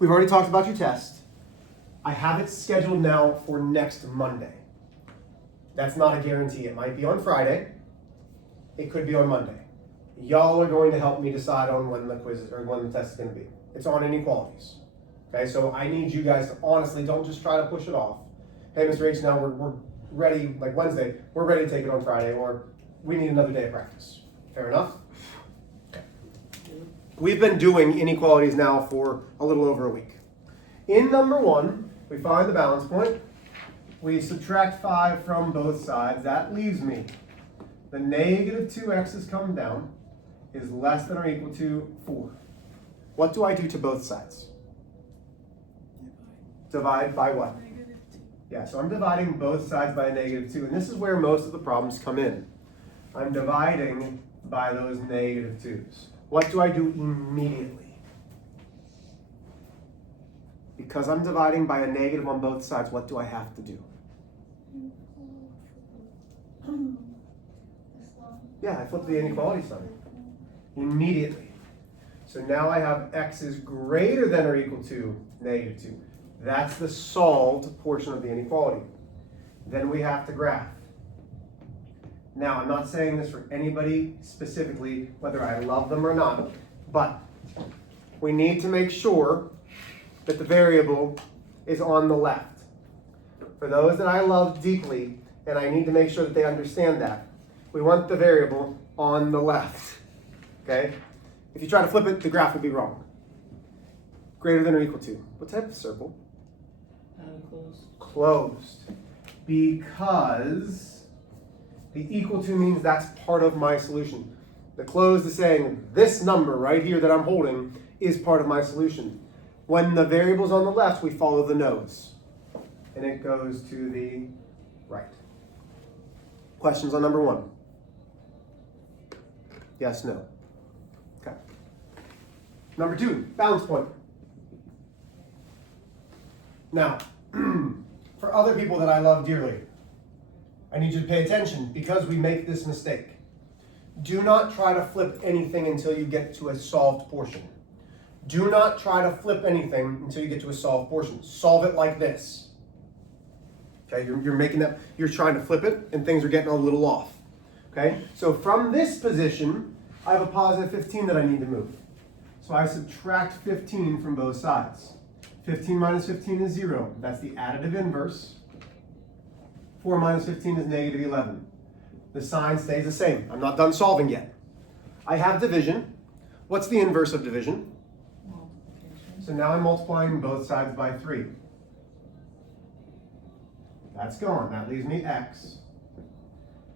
we've already talked about your test. I have it scheduled now for next Monday. That's not a guarantee. It might be on Friday. It could be on Monday. Y'all are going to help me decide on when the quiz or when the test is going to be. It's on inequalities. Okay, so I need you guys to honestly don't just try to push it off. Hey, Mr. H, now we're ready, like Wednesday, we're ready to take it on Friday, or we need another day of practice. Fair enough? Okay. We've been doing inequalities now for a little over a week. In number 1, we find the balance point. We subtract 5 from both sides. That leaves me the negative 2x's come down is less than or equal to 4. What do I do to both sides? Divide by what? -2. Yeah, so I'm dividing both sides by a -2, and this is where most of the problems come in. I'm dividing by those -2's. What do I do immediately? Because I'm dividing by a negative on both sides, what do I have to do? Yeah, I flip the inequality sign. Immediately. So now I have x is greater than or equal to -2. That's the solved portion of the inequality. Then we have to graph. Now, I'm not saying this for anybody specifically, whether I love them or not, but we need to make sure that the variable is on the left. For those that I love deeply, and I need to make sure that they understand that, we want the variable on the left, okay? If you try to flip it, the graph will be wrong. Greater than or equal to. What type of circle? Closed. Closed. Because the equal to means that's part of my solution. The closed is saying this number right here that I'm holding is part of my solution. When the variable's on the left, we follow the nose. And it goes to the right. Questions on number 1? Yes, no. Okay. Number 2, balance point. Now, for other people that I love dearly, I need you to pay attention because we make this mistake. Do not try to flip anything until you get to a solved portion. Do not try to flip anything until you get to a solved portion. Solve it like this. Okay, you're making that, you're trying to flip it and things are getting a little off. Okay, so from this position, I have a positive 15 that I need to move. So I subtract 15 from both sides. 15 minus 15 is 0. That's the additive inverse. 4 minus 15 is negative 11. The sign stays the same. I'm not done solving yet. I have division. What's the inverse of division? Multiplication. So now I'm multiplying both sides by 3. That's gone. That leaves me x.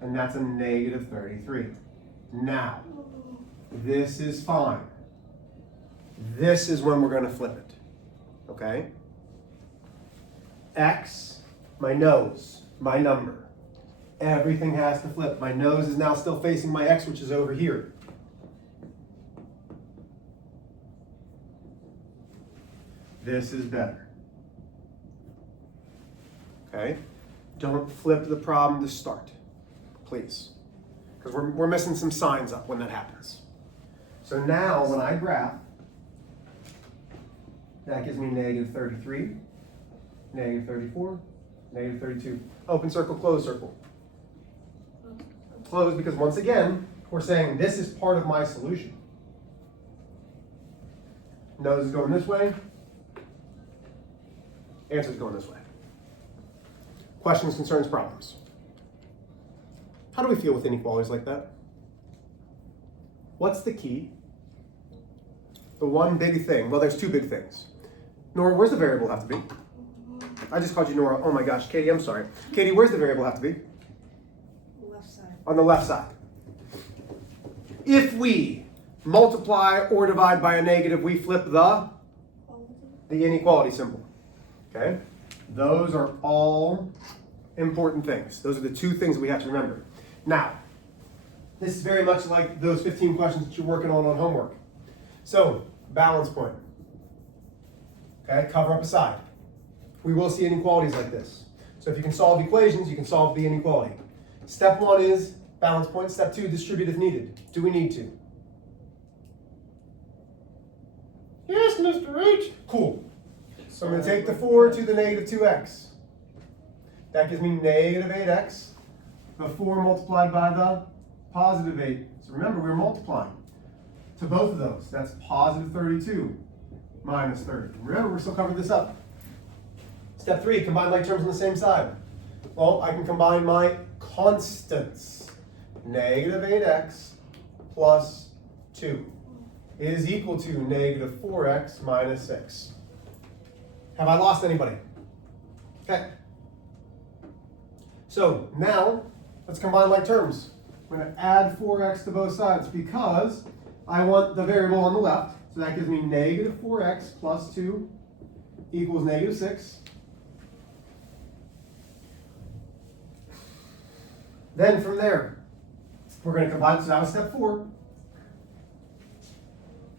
And that's a negative 33. Now, this is fine. This is when we're going to flip it. Okay? X, my nose, my number. Everything has to flip. My nose is now still facing my x, which is over here. This is better. Okay? Don't flip the problem to start, please. Because we're missing some signs up when that happens. So now when I graph, that gives me negative 33, negative 34, negative 32. Open circle, closed circle. Closed because once again, we're saying this is part of my solution. Nose is going this way. Answer is going this way. Questions, concerns, problems. How do we feel with inequalities like that? What's the key? The one big thing. Well, there's two big things. Nora, where's the variable have to be? I just called you Nora. Oh my gosh, Katie, I'm sorry. Katie, where's the variable have to be? Left side. On the left side. If we multiply or divide by a negative, we flip the inequality symbol. Okay? Those are all important things. Those are the two things that we have to remember. Now, this is very much like those 15 questions that you're working on homework. So, balance point. Okay, cover up a side. We will see inequalities like this. So if you can solve equations, you can solve the inequality. Step 1 is balance point. Step 2, distribute if needed. Do we need to? Yes, Mr. H. Cool. So I'm going to take the 4 to the negative 2x. That gives me negative 8x. The 4 multiplied by the positive 8. So remember, we're multiplying to both of those. That's positive 32 minus 30. Remember, we're still covering this up. Step 3, combine like terms on the same side. Well, I can combine my constants. Negative 8x plus 2 is equal to negative 4x minus 6. Have I lost anybody? Okay. So now, let's combine like terms. I'm going to add 4x to both sides because I want the variable on the left. So that gives me negative 4x plus 2 equals negative 6. Then from there, we're going to combine. So that was step 4.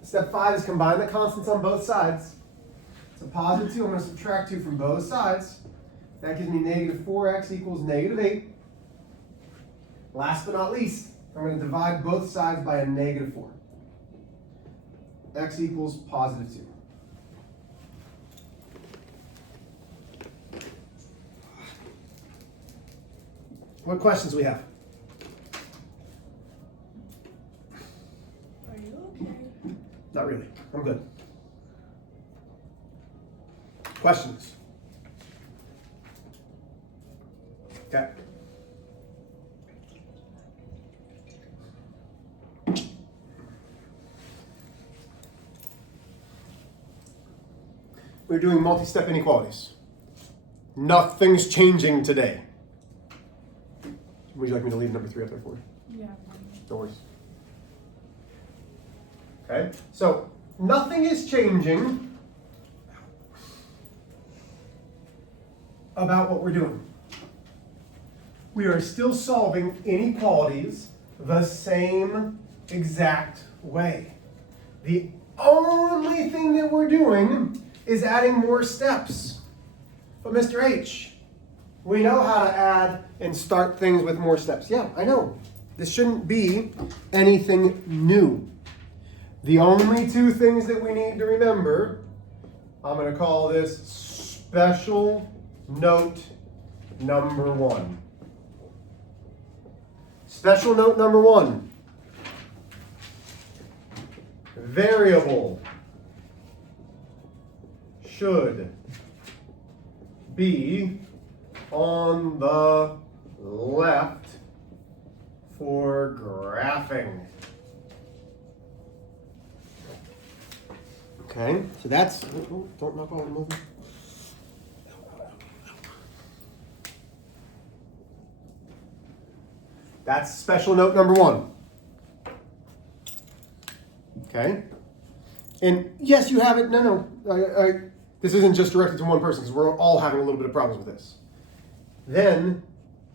Step 5 is combine the constants on both sides. So positive 2, I'm going to subtract 2 from both sides. That gives me negative 4x equals negative 8. Last but not least, I'm going to divide both sides by a negative 4. X equals positive 2. What questions do we have? Are you okay? Not really. I'm good. Questions? Okay. We're doing multi-step inequalities. Nothing's changing today. Would you like me to leave number 3 up there for you? Yeah. No worries. Okay, so nothing is changing about what we're doing. We are still solving inequalities the same exact way. The only thing that we're doing is adding more steps. But Mr. H, we know how to add and start things with more steps. Yeah, I know. This shouldn't be anything new. The only 2 things that we need to remember, I'm going to call this special note number 1. Special note number 1. Variable should be on the left for graphing. Okay, so that's, don't knock all the movie. That's special note number 1. Okay, and yes, you have it. No, this isn't just directed to one person because we're all having a little bit of problems with this. Then,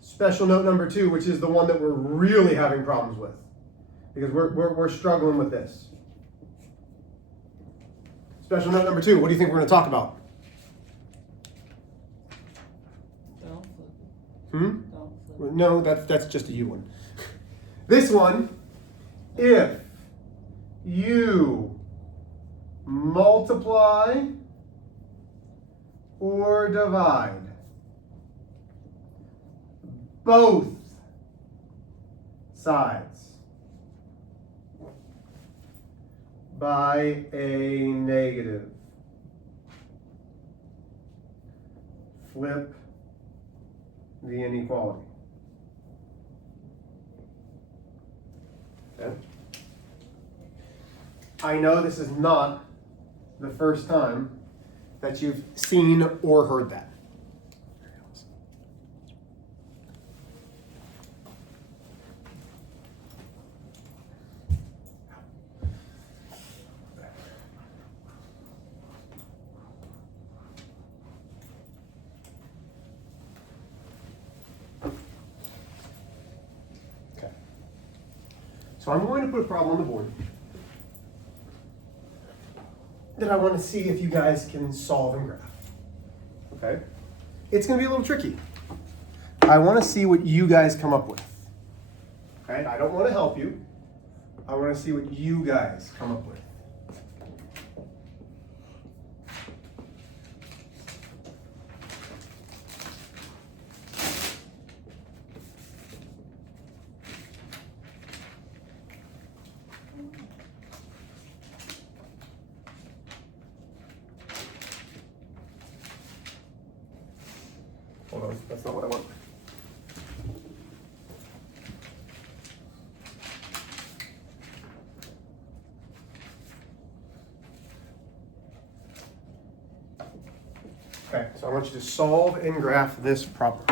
special note number 2, which is the one that we're really having problems with because we're struggling with this. Special note number 2, what do you think we're going to talk about? Don't flip. Don't flip. No, that's just a U one. This one, if you multiply or divide both sides by a negative, flip the inequality. Okay. I know this is not the first time that you've seen or heard that. Okay. So I'm going to put a problem on the board that I want to see if you guys can solve and graph. Okay? It's going to be a little tricky. I want to see what you guys come up with. Okay? I don't want to help you. I want to see what you guys come up with. Hold on, that's not what I want. Okay, so I want you to solve and graph this problem.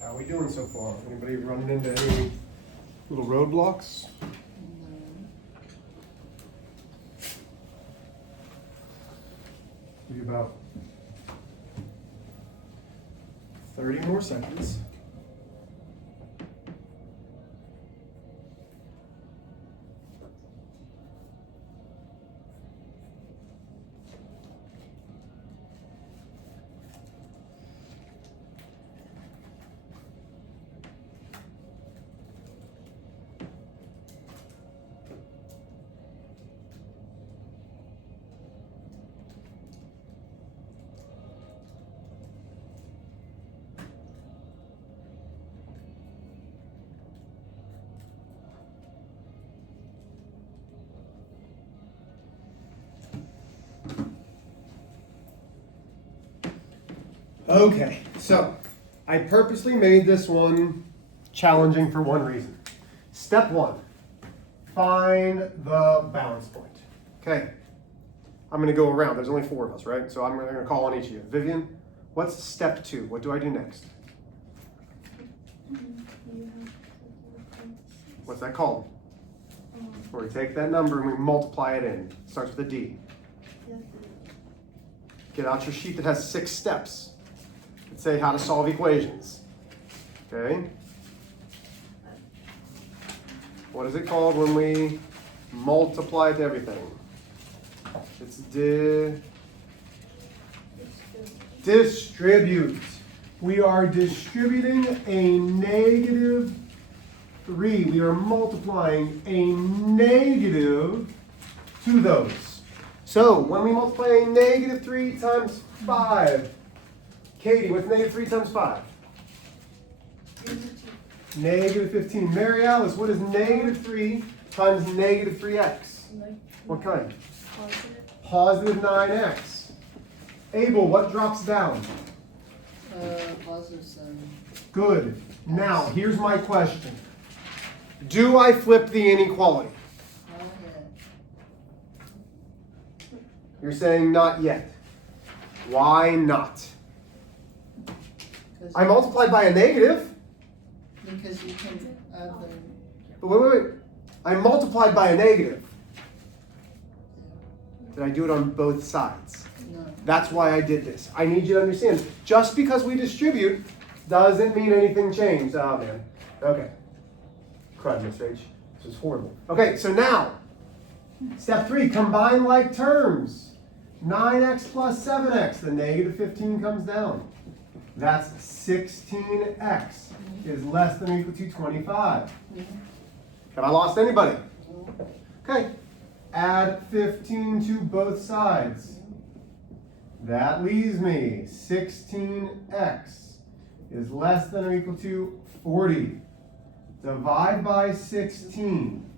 How are we doing so far? Anybody running into any little roadblocks? Give you about 30 more seconds. Okay, so I purposely made this one challenging for one reason. Step one, find the balance point. Okay, I'm going to go around. There's only 4 of us, right? So I'm going to call on each of you. Vivian, what's step 2? What do I do next? What's that called? Where we take that number and we multiply it in. It starts with a D. Get out your sheet that has 6 steps. Say how to solve equations. Okay? What is it called when we multiply to everything? It's distribute. We are distributing a -3. We are multiplying a negative to those. So when we multiply a -3 times 5, Katie, what's -3 times 5? -15. Mary Alice, what is -3 times -3x? What kind? Positive 9x. Abel, what drops down? Positive 7. Good. Now, here's my question. Do I flip the inequality? Not yet. You're saying not yet. Why not? I multiplied by a negative. Because you can add the... But wait. I multiplied by a negative. Did I do it on both sides? No. That's why I did this. I need you to understand. Just because we distribute doesn't mean anything changed. Oh, man. Okay. Crud, Mr. H. This is horrible. Okay, so now, step 3, combine like terms. 9x plus 7x. The -15 comes down. That's 16x is less than or equal to 25. Have I lost anybody? Okay. Add 15 to both sides. That leaves me 16x is less than or equal to 40. Divide by 16.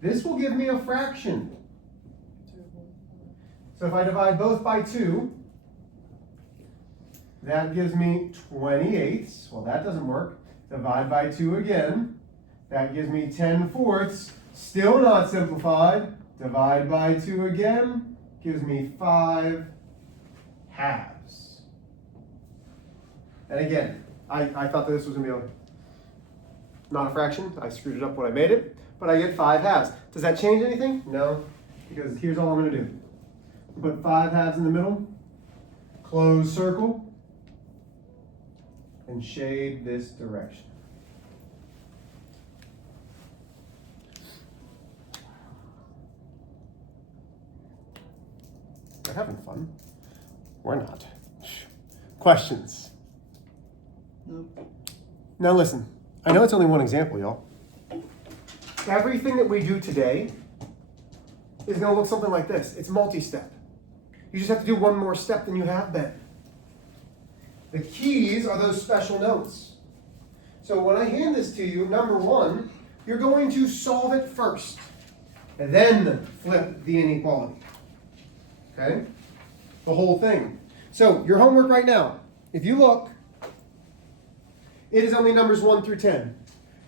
This will give me a fraction. So if I divide both by 2, that gives me 28. Well, that doesn't work. Divide by 2 again. That gives me 10/4. Still not simplified. Divide by 2 again. Gives me 5 halves. And again, I thought that this was going to be not a fraction. I screwed it up when I made it. But I get 5 halves. Does that change anything? No. Because here's all I'm going to do. Put 5 halves in the middle. Close circle. And shade this direction. We're having fun. We're not. Questions? Nope. Now listen, I know it's only one example, y'all. Everything that we do today is going to look something like this. It's multi-step. You just have to do one more step than you have been. The keys are those special notes. So when I hand this to you, number 1, you're going to solve it first, and then flip the inequality. Okay? The whole thing. So your homework right now, if you look, it is only numbers 1 through 10.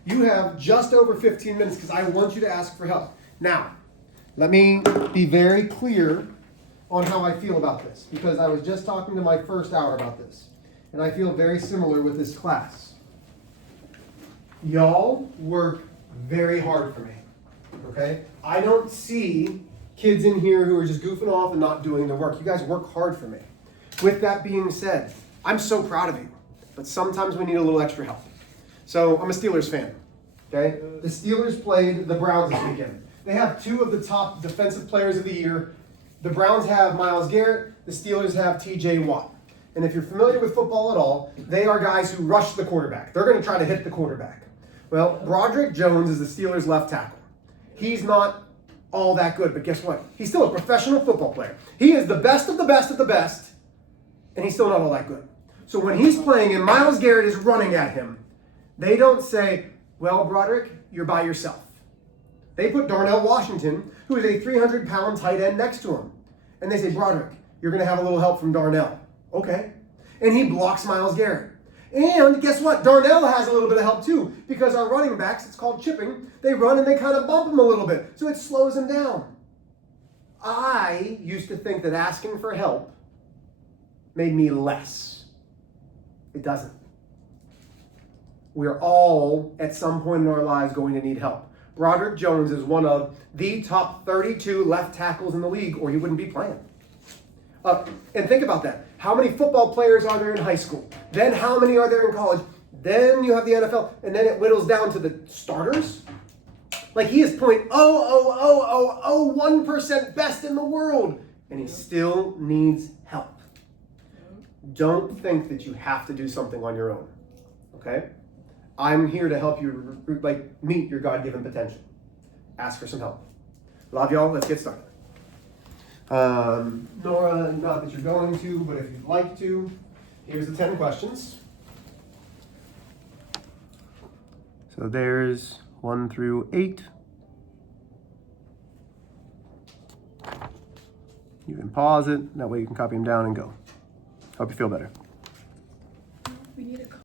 You have just over 15 minutes because I want you to ask for help. Now, let me be very clear on how I feel about this, because I was just talking to my first hour about this, and I feel very similar with this class. Y'all work very hard for me, okay? I don't see kids in here who are just goofing off and not doing the work. You guys work hard for me. With that being said, I'm so proud of you, but sometimes we need a little extra help. So I'm a Steelers fan, okay? The Steelers played the Browns this weekend. They have 2 of the top defensive players of the year. The Browns have Myles Garrett. The Steelers have T.J. Watt. And if you're familiar with football at all, they are guys who rush the quarterback. They're going to try to hit the quarterback. Well, Broderick Jones is the Steelers' left tackle. He's not all that good, but guess what? He's still a professional football player. He is the best of the best of the best, and he's still not all that good. So when he's playing and Myles Garrett is running at him, they don't say, well, Broderick, you're by yourself. They put Darnell Washington, who is a 300-pound tight end, next to him. And they say, Broderick, you're going to have a little help from Darnell. Okay. And he blocks Myles Garrett. And guess what? Darnell has a little bit of help too, because our running backs, it's called chipping, they run and they kind of bump him a little bit. So it slows him down. I used to think that asking for help made me less. It doesn't. We're all, at some point in our lives, going to need help. Broderick Jones is one of the top 32 left tackles in the league, or he wouldn't be playing. And think about that. How many football players are there in high school? Then how many are there in college? Then you have the NFL, and then it whittles down to the starters. Like, he is 0.00001% best in the world, and he still needs help. Don't think that you have to do something on your own, okay? I'm here to help you meet your God-given potential. Ask for some help. Love y'all. Let's get started. Nora, not that you're going to, but if you'd like to, here's the 10 questions. So there's 1 through 8. You can pause it. That way you can copy them down and go. Hope you feel better. We need a